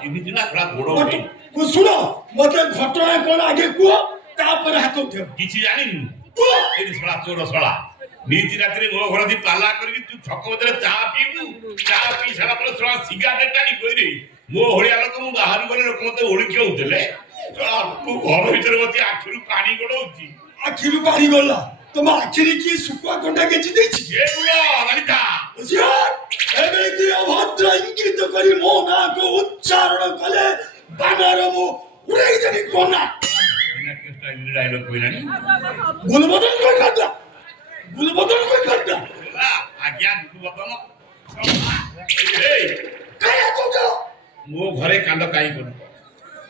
ଚିହ୍ନିଛୁ ନା ଶଳା ଗୋଡ଼ ଶୁଣ ମତେ ଘଟଣା କଣ ଆଗେ କୁହ ତାପରେ ହାତ ଉଠେଇବ। କିଛି ଜାଣିନୁ ଏଇ ଶଳା ଚୋର ଶଳା ନିଜ ରାତିରେ ମୋ ଘର ଦି ପାଲା କରିକି ତୁ ଛକ ଭିତରେ ଚା ପିଇବୁ। ଚା ପିଇ ସାରିଲା ପରେ ଶଳା ସିଗାରେଟ ଟାଣି କହିରେ ମୋ ଭଳିଆ ଲୋକ ମୁଁ ବାହାରୁ ଗଲେ ଲୋକ ମତେ ଓଳିକି ହଉଥିଲେ। ଶଳା ତୁ ଘର ଭିତରେ ବସି ଆଖିରୁ ପାଣି ଗଡଉଛି। ଆଖିରୁ ପାଣି ଗଲା ତମ ଆଖିରେ କିଏ ଶୁଖୁଆ କଣ୍ଟା କେଚି ଦେଇଛି? ଏମିତି ଅଭଦ୍ର ଇଙ୍ଗିତ କରି ମୋ ନାଁକୁ ଉଚ୍ଚାରଣ କଲେ ବାନର ମୁଁ ଉଡେଇ ଦେବି କନା। ଗୁଲବଦନ କହିଲା ଗୁଲବଦନ କହିଲା ଆଜ୍ଞା ଗୁଲବଦନ ମୋ ଘରେ କାଣ୍ଡ କାହିଁ କରୁ?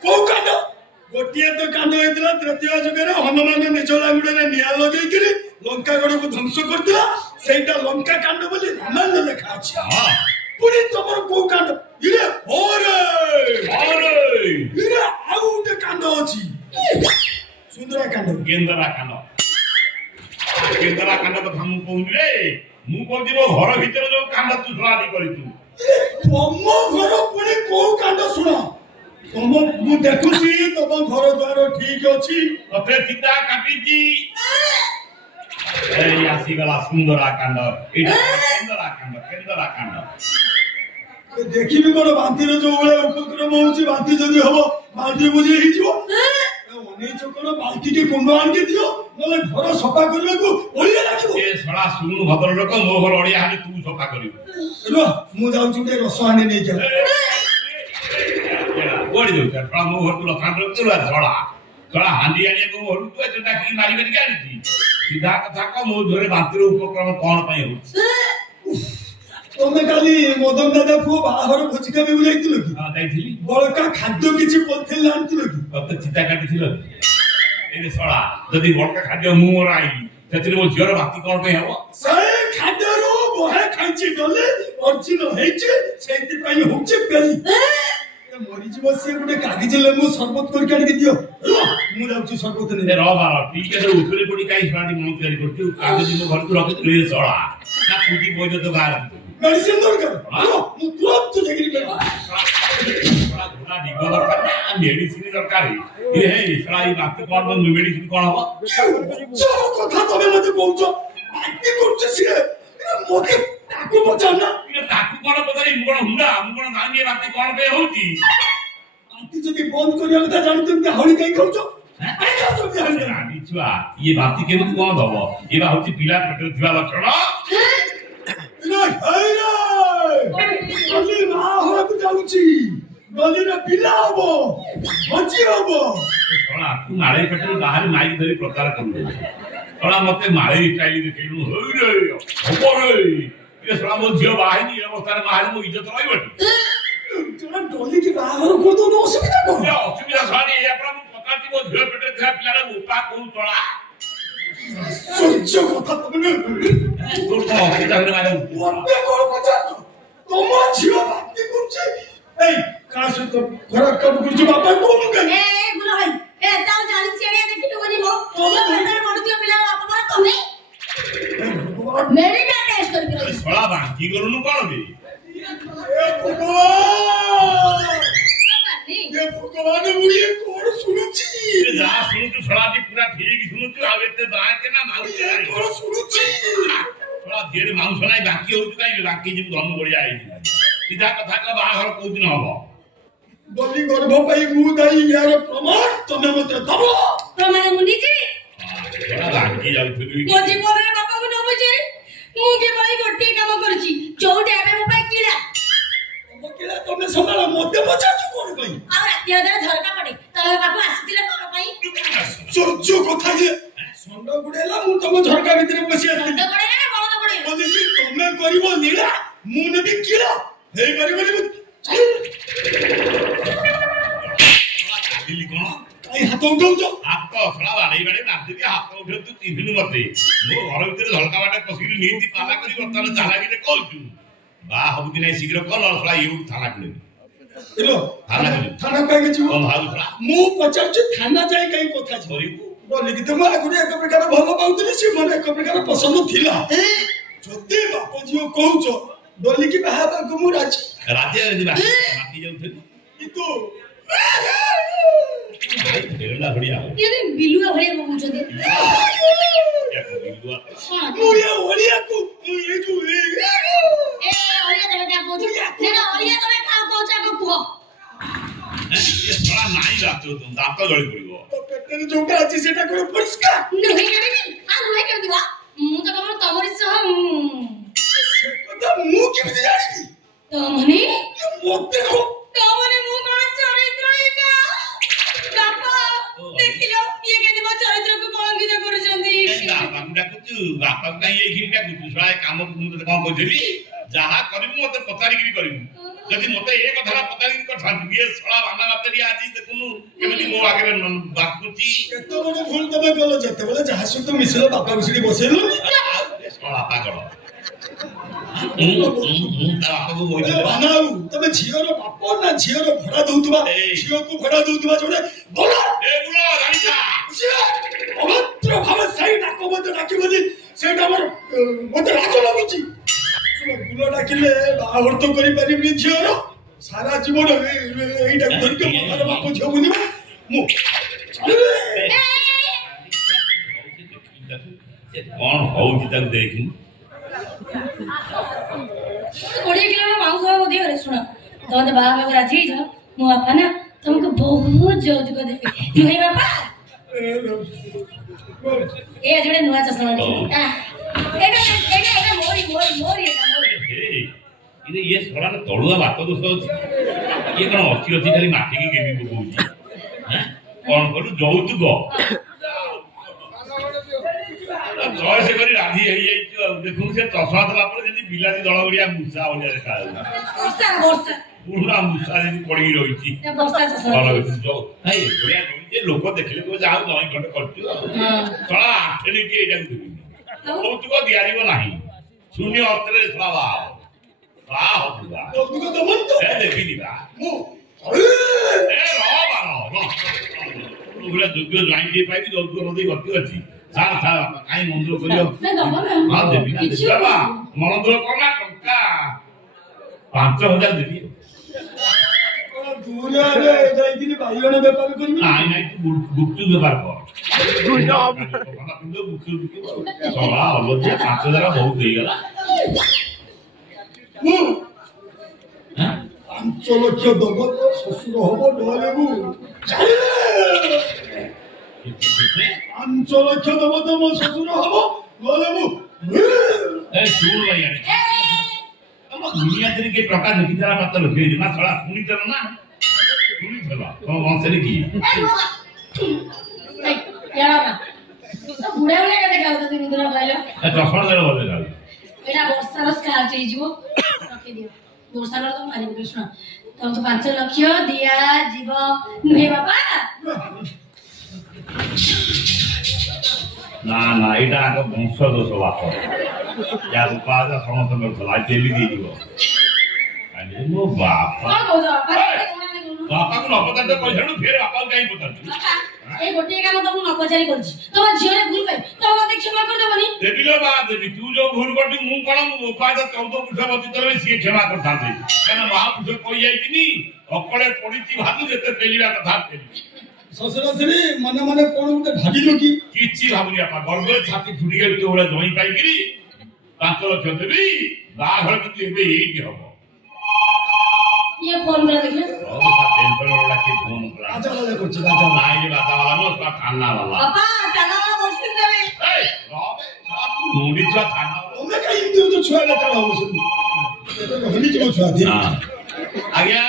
କୋଉ କାଣ୍ଡ? ଗୋଟିଏ ତ କାଣ୍ଡ ହେଇଥିଲା ତୃତୀୟ ଯୁଗରେ ହନୁମାନ ନିଜ ଲାଙ୍ଗୁଡରେ ନିଆଁ ଲଗେଇକିରି ଲଙ୍କା ଗଡକୁ ଧ୍ୱଂସ କରିଥିଲା। ସେଇଟା ଲଙ୍କା କାଣ୍ଡ ବୋଲି ରାମାୟଣ ଲେଖା ଅଛି। ପୁଣି ତମର କୋଉ କାଣ୍ଡ? ଇରେ ଆଉ ଗୋଟେ କାଣ୍ଡ ଅଛି ସୁନ୍ଦରା କାଣ୍ଡ। କେନ୍ଦରା କାଣ୍ଡ କଥା ମୁଁ କହୁନି ରେ। ମୁଁ କହୁଛି ମୋ ଘର ଭିତରେ ଯୋଉ କାଣ୍ଡ ତୁ ଶୁଣାଟି କରିଛୁ। ତମ ଘର ପୁଣି କୋଉ କାଣ୍ଡ? ଶୁଣ ମୁଁ ଦେଖୁଛି ତମ ଘର ଦ୍ୱାର ଠିକ ଅଛି। ତତେ ଚିତା କାଟିଛି। ଏଇ ଆସିଗଲା ସୁନ୍ଦରା କାଣ୍ଡ। ଏଇଟା କେନ୍ଦରା କାଣ୍ଡ। ଦେଖିବି କଣ ବାନ୍ତିର ଯୋଉ ଭଳିଆ ଉପକ୍ରମ ହଉଛି। ବାନ୍ତି ଯଦି ହବ ବାନ୍ତି ବୁଝି ହେଇଯିବ। ଅନେଇଛ କଣ? ବାଲ୍ଟିଟେ କୁଣ୍ଡ ଆଣିକି ଦିଅ ନହେଲେ ଘର ସଫା କରିବାକୁ ଅଳିଆ ଲାଗିବ। ଏ ଶଳା ଶୁଣୁ ଭଦ୍ର ଲୋକ ମୋ ଘର ଅଳିଆ ହେଲେ ତୁ ସଫା କରିବୁ। ମୁଁ ଯାଉଛି ଗୋଟେ ରସ ହାଣ୍ଡି ନେଇକି କୁଆଡେ ଯାଉଛି? ଶଳା ମୋ ଘରକୁ ରସ ହାଣ୍ଡି ଶଳା ହାଣ୍ଡି ଆଣିବାକୁ ମୋ ଘରକୁ ତୁ ଡାକିକି ମାରି ମାରିକି ଆଣିଛି। ସିଧା କଥା କହ ମୋ ଦେହରେ ବାନ୍ତିର ଉପକ୍ରମ କଣ ପାଇଁ ହଉଛି? ତମେ କାଲି ମଦନ ଦାଦା ପୁଅ ବାହାଘର ଭୋଜି ଖାଇବାକୁ ଯାଇଥିଲ କି? ଯାଇଥିଲି। ବଳକା ଖାଦ୍ୟ କିଛି ପଲିଥିନ ଆଣିଥିଲ କି? ତତେ ଚିତା କାଟିଥିଲ କି? ଏଇ ଶଳା ଯଦି ବଳକା ଖାଦ୍ୟ ମୁଁ ମୋର ଆଇଲି ସେଥିରେ ମୋ ଝିଅର ବାନ୍ତି କଣ ପାଇଁ ହବ? ସେଇ ଖାଦ୍ୟରୁ ବହେ ଖାଇଛି ଗଲେ ଅର୍ଜିନ ହେଇଛି ସେଇଥିପାଇଁ ହଉଛି ବେଲି। ମରିଯିବ ସିଏ। ଗୋଟେ କାଗଜ ଲେମ୍ବୁ ସରବତ କରିକି ଆଣିକି ଦିଅ। ମୁଁ ଯାଉଛି ସରବତ ନେଇ। ଟିକେ ଉପରେ ପଡି କାହିଁ ଶଳାଟି ମନ ତିଆରି କରୁଛୁ? କାଗଜ ମୋ ଘରକୁ ରଖିଥିଲି ଶଳା ନା ତୁଟି ବୈଦ ତ ବାହାର ମେଡିସିନ ଦରକାର। ମୁଁ ତୁରନ୍ତ ଯାଇକିରି ମେଡିସିନ ଦରକାର। ବାନ୍ତି କଣ ମେଡିସିନ କଣ ହବ? କଥା ତମେ ମତେ କହୁଛ ବାନ୍ତି କରୁছে ସିଏ। ମତେ ତାକୁ ପଚାରୁନ। ତାକୁ କଣ ପଚାରି? ମୁଁ କଣ ହୁଣ୍ଡା? ମୁଁ କଣ ଜାଣିନି ବାନ୍ତି କଣ ପାଇଁ ହଉଛି? ବାନ୍ତି ଯଦି ବନ୍ଦ କରିବା କଥା ଜାଣିଛନ୍ତି ହଳି କାହିଁ ଖାଉଛ? ଛୁଆ ଇଏ ବାନ୍ତି କେମିତି ବନ୍ଦ ହବ? ଇଏ ହଉଛି ପିଲା ପେଟରେ ଥିବା ଲକ୍ଷଣ। ମା ହବାକୁ ଯାଉଛି। ଗଲିର ପିଲା ହବ ଭୋଜି ହବ। ଶଳା ତୁ ମାଳେଇ ପେଟରୁ ବାହାରେ ମାଇକି ଧରି ପ୍ରଚାର କରୁଛୁ। ଶଳା ମତେ ମାଳେଇ ଷ୍ଟାଇଲ ଦେଖେଇଲୁ। ଶଳା ମୋ ଝିଅ ବାହାହେଇନି ଏ ଅବସ୍ଥାରେ ବାହାରେ ମୋ ଇଜ୍ଜତ ରହିବନି। ଡଲିକି ବାହାଘର କରିଦଉନ ଅସୁବିଧା କଣ? ଅସୁବିଧା ଶଳାଟି ଏଇଆ ପରା ମୁଁ ପଚାରୁଛି ମୋ ଝିଅ ପେଟରେ ଥିବା ପିଲାର ଉପା କୋଉ ଶଳା? ସୂର୍ଯ୍ୟ କଥା ତମେ ତୋର କଣ ଅସୁବିଧା ହେଲେ ମତେ କଣ ପଚାରୁଛ? ତମ ଝିଅ ବାନ୍ତି କରୁଛି। ଏଇ କାହା ସହିତ ଖରାପ କାମ କରୁଛୁ ବାପା କହୁନୁ କାହିଁ? ଗୁରୁ ଭାଇ ତାଉ ଜାଣି ସିଆଡିଆ ଦେଖିଲୁ ବୋଲି ମୋ ପେଟରେ ପଡୁଥିବା ପିଲାର ବାପା ପରା ତମେ ମେଡିକାଲ ଟେଷ୍ଟ କରିକି ଶଳା ବାନ୍ତି କରୁନୁ କଣ ବେ? ଭଗବାନ ମୁଁ ଇଏ କଣ ଶୁଣୁଛି? ଯାହା ଶୁଣୁଛୁ ଶଳାଟି ପୁରା ଠିକ ଶୁଣୁଛୁ। ଆଉ ଏତେ ବାହାକେ ନା ମାଉସ କଣ ଶୁଣୁଛି? ଶଳା ଝିଅରେ ମାଉସ ନାହିଁ ବାକି ହଉଛି କାହିଁକି? ବାକି ଯିବୁ ଧନୁ ବଳିଆ ହେଇଯିବ। ସିଧା କଥା କହ ବାହାଘର କୋଉ ଦିନ ହବ? ଡଲି ଗର୍ଭ ପାଇଁ ମୁଁ ଦାୟୀ। ୟାର ପ୍ରମାଣ ତମେ ମତେ ଦବ? ପ୍ରମାଣ ମୁଁ ନିଜେ ବାକି ଯାଉଥିଲି ମୋ ଜୀବନରେ ବାପାକୁ ନ ପଚାରି ମୁଁ କେବଳ ଗୋଟିଏ କାମ କରୁଛି ଯୋଉଟା ଏବେ ମୋ ପାଇଁ କିଳା। ତମେ ସକାଳ ମତେ ପଚାରୁଛ କଣ ପାଇଁ? ଆଉ ରାତି ଅଧାରେ ଝରକା ପଡେ ତମ ପାଖକୁ ଆସିଥିଲେ କଣ ପାଇଁ? ସୂର୍ଯ୍ୟ କଥା ଯେ ଷଣ୍ଢ ଗୁଡେଇଲା ମୁଁ ତମ ଝରକା ଭିତରେ ପଶି ଆସିଲି। ତମେ କରିବ ଲୀଳା ମୁଁ ନେବି କିଳା। ହେଇପାରିବନି। କଣ କାଇଁ ହାତ ଉଠଉଛ? ହାତ ଶଳା ବାଡେଇ ବାଡେଇ ନାଚିକି ହାତ ଉଠେଇ ତୁ ଚିହ୍ନିନୁ ମତେ। ମୋ ଘର ଭିତରେ ଝଲକା ବାଟେ ପଶିକି ନିହାତି ପାଲା କରି ବର୍ତ୍ତମାନ ଚାଲାକିରେ କହୁଛୁ। ବାହା ହବୁ କି ନାଇଁ ଶୀଘ୍ର କହ ନହେଲେ ଶଳା ଇଏ ଥାନା କିଣିବୁ। ଥାନା କାହିଁକି ଯିବୁ? ମୁଁ ପଚାରୁଛି ଥାନା ଯାଇ କାହିଁ କଥା କରିବୁ? ବୋଲିକି ତ ମୁଁ ଆଗରୁ ଏକ ପ୍ରକାର ଭଲ ପାଉଥିଲି ସେ ମୋର ଏକ ପ୍ରକାର ପସନ୍ଦ ଥିଲା। ଯଦି ବାପ ଝିଅ କହୁଛ ବୋଲିକି ବାହା ହେବାକୁ ମୁଁ ରାଜି। ରାଜି ମାତି ଯାଉଥିଲି କିନ୍ତୁ ଫେରଲା ଭଳିଆ ये तो बिलुआ भଳିଆ କହୁଛନ୍ତି ମୁଁ ଏ ଓଳିଆକୁ ଏ ଯୋଉ ଏ ଅଳିଆ ତମେ କା କହୁଛ ନା ଅଳିଆ ତମେ କା କହୁଛ ଆଗ କୁହ ନାଇଁ ଦାନ୍ତ ଜଳି ପଡିବ ତ ପେଟରେ ଯୋଉଟା ଅଛି ସେଟା କଣ ପରିଷ୍କାର ନୁହେଁ କେମିତି ନୁହେଁ କେମିତି ବା ମୁଁ ତ କେବଳ ତମରି ସହ ସେ କଥା ମୁଁ କେମିତି ଜାଣିବି ତମନେ ମୋତେ କହ ତମନେ ମୁଁ କଣ ଚରିତ୍ରହୀନ ବାପା ଦେଖିଲ ଇଏ କେମିତି ମୋ ଚରିତ୍ରକୁ କଳଙ୍କିତ କରୁଛନ୍ତି ବାପାକୁ ଡାକୁଛୁ ବାପାକୁ କାହିଁ ଏଇଠି ଡାକୁଛୁ ଶଳା କାମ ମୁଁ ତତେ କଣ କହିଥିଲି ଯାହା କରିବୁ ମତେ ପଚାରିକିରି କରିବୁ ଯଦି ମତେ ଏ କଥାଟା ପଚାରିକିରି କରିଥାନ୍ତୁ ଇଏ ଶଳା ବାନା ବାତେରି ଆଜି ଦେଖୁନୁ କେମିତି ମୋ ଆଗରେ ବାକୁଛି ଏତେ ବଡ ଭୁଲ ତମେ କଲ ଯେତେବେଳେ ଯାହା ସହିତ ମିଶିଲ ବାପାକୁ ସେଠି ବସେଇଲନି ଶଳା ପାଗଳ ତା ବାପାକୁ ବାନାଉ ତମେ ଝିଅର ବାପ ନା ଝିଅର ଭଡା ଦଉଥିବା ଝିଅକୁ ଭଡା ଦଉଥିବା ଯୋଉଟେ ବୋଲ ଏ ବୁଲ ଜାଣିଛା ଅଭଦ୍ର ଭାବେ ସେଇ ଡାକ ମତେ ଡାକିବନି ସେଇଟା ଆମର ମତେ ଲାଜ ଲାଗୁଛି ବୁଲ ଡାକିଲେ ବାହାଘର ତ କରିପାରିବି ଝିଅର ସାରା ଜୀବନ ଏଇଟାକୁ ଧରିକି ବାପାର ବାପ ଝିଅ ବୁଲିବ ମୁଁ କଣ ହଉଛି ତାକୁ ଦେଖି 20 किलो मांस दियो रे सुन तोते बाबा को राजी जा मो बापा ना तुमको बहुत जोत को देबे नुहे बापा ए जोड़े नुआ चश्मा एटा मोरी ये सोला तळुआ बात दोष अछि ये कोन अछि खाली माटी की केबी बगौछि हैं कोन करू जौतुक जय से करी राधी हेई जाई देखु से चश्मा दला पर जदी बिलाती दळ गड़िया मुसा ओलिया देखा वर्षा पूरा मुसा जदी पड़ी रहिछि वर्षा चश्मा भलो जो हाय गड़िया जे लोक देखले को जाऊ नई घंट करछु तळा आठली टी एटा देबी जौतुक दियारिबो नाही शून्य अर्थे सवा वाह बुआ जौतुक दमन तो ए देखिनी बा ମୁଁ ए पूरा दुग्ग लाइन दे पाइबी जौतुक नदी गति अछि सार सार काई मंदिर करियो हां देबी बाबा मंदिर कोना टंका 5000 देबी दुनियारे ଯାଇକିନି ବାଇଗଣ ବେପାର କରିବି ନାଇଁ ନାଇଁ ତୁ ଗୁପଚୁପ ବେପାର କର ସଳା ଅଲଜ୍ୟା 5000 ବହୁତ ହେଇଗଲା ମୁଁ 5 ଲକ୍ଷ ଦବ ତ ଶ୍ୱଶୁର ହବ ନହେଲେ ମୁଁ 5 ଲକ୍ଷ ଦବ ତ ମୋ ଶ୍ୱଶୁର ହବ ନହେଲେ ମୁଁ ଏ ଶୁଣ ଭାଇ ତମ ଦୁନିଆ ଧରି କେ ଟଙ୍କା ଦେଖିଥିଲା ମାତ୍ର ଲକ୍ଷ ନା ସଳା ଶୁଣିଥିଲ ନା ଶୁଣିଥିଲ ତମ ବଂଶରେ କି यार तो बुढ़ा बुढ़ा केते गाउ त दिन कहलो ଏ ଦଶଣ ଦେଳ ବୋଲେ ଗାଉ एटा वर्षा रस खा चई जीवो रखि दियो वर्षा रस तो मारी कृष्ण तो 5 लाख दिया जीव नुहे बापा ନା ନା ଏଇଟା ଆଗ ବଂଶ ଦୋଷ ବାପ ଯା ରୂପା ସମସ୍ତ କରୁଥିଲା ଡେଲି ଦେଇଯିବ ମୋ ବାପା कौन कहू बापा ବାପାକୁ ନ ପଚାରିଲେ କହିସାରୁ ଫେର ବାପାକୁ କାହିଁ ପଚାରୁଛୁ ए गोटे काम तो न पचारी करछि तो झियोरे भूल पाई तो मते क्षमा कर देबनी देबी लो बा देबी तू जो भूल करती मु कोन मो पाद 14 पुरुष बचितले सी क्षमा करथाते केना महापुरुष कहि जाईतिनी अकळे पडिति भालु जेते पेलिरा कथा पेली ଶ୍ୱଶୁର ମନେ ମନେ କଣ ଗୋଟେ ଭାବିଲୁ କି କିଛି ଭାବୁନି ଆପା ଗର୍ବରେ ଛାତି ଫୁଟି ଗଲି ତ ଓଳେ ଜଇଁ ପାଇକିରି 5 ଲକ୍ଷ ଦେବି ବାହାଘର କିନ୍ତୁ ଏବେ ଏଇଠି ହବ ये फोन कर देखले और सा टेंशन वाला के फोन करा ଆଚ୍ଛା ବୋଲେ କରୁଛି ରାଜା ନାଇଁ रे बाता वाला नो ता थाना वाला बापा काना बसिन देबे ए रबे मुंडी छुआ थाना ତମେ କାଇଁ ଏମିତି ହଉଛ ଛୁଆଟା ତାଳ ହବ ସେମିତି ଏଟା ହଲି ଯିବ ଛୁଆ ଧୀରେ हां आज्ञा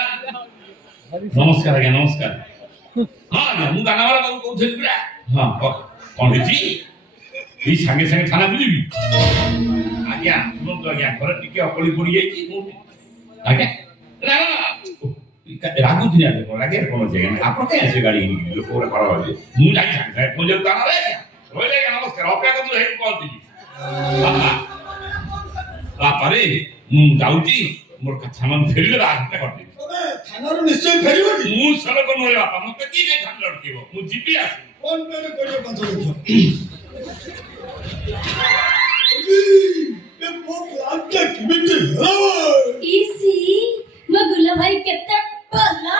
नमस्कार आज्ञा नमस्कार हां आज्ञा मु गाना वाला बाबू कहउथि पुरा हां पंडितजी ई संगे संगे थाना बुलिबी आज्ञा तुम तो आज्ञा घर टिके अकली पड़ी जाईची मु आज्ञा ना रागु दुनिया देखो लागे कोन जगह में आपन के ऐसे गाड़ी लोग पूरा करा होजे मु जाई संगे मुझे ताना रे होइले नमस्कार अपेक्षा कर हेम कहती बापा बापा रे मु जाउची मोर कथा मन फेरिले रास्ता करती ତମେ ଥାନାରୁ ନିଶ୍ଚୟ ଫେରିବ କି मु सलक नरे बापा मते की जाई थाना लटकीबो मु जीपी आसी ଫୋନ ପେରେ କରିବ 5 ଲକ୍ଷ ଏ ମୋ ପ୍ଲାନ୍ଟା କେମିତି ହେଲା इसी मगुला भाई केते भला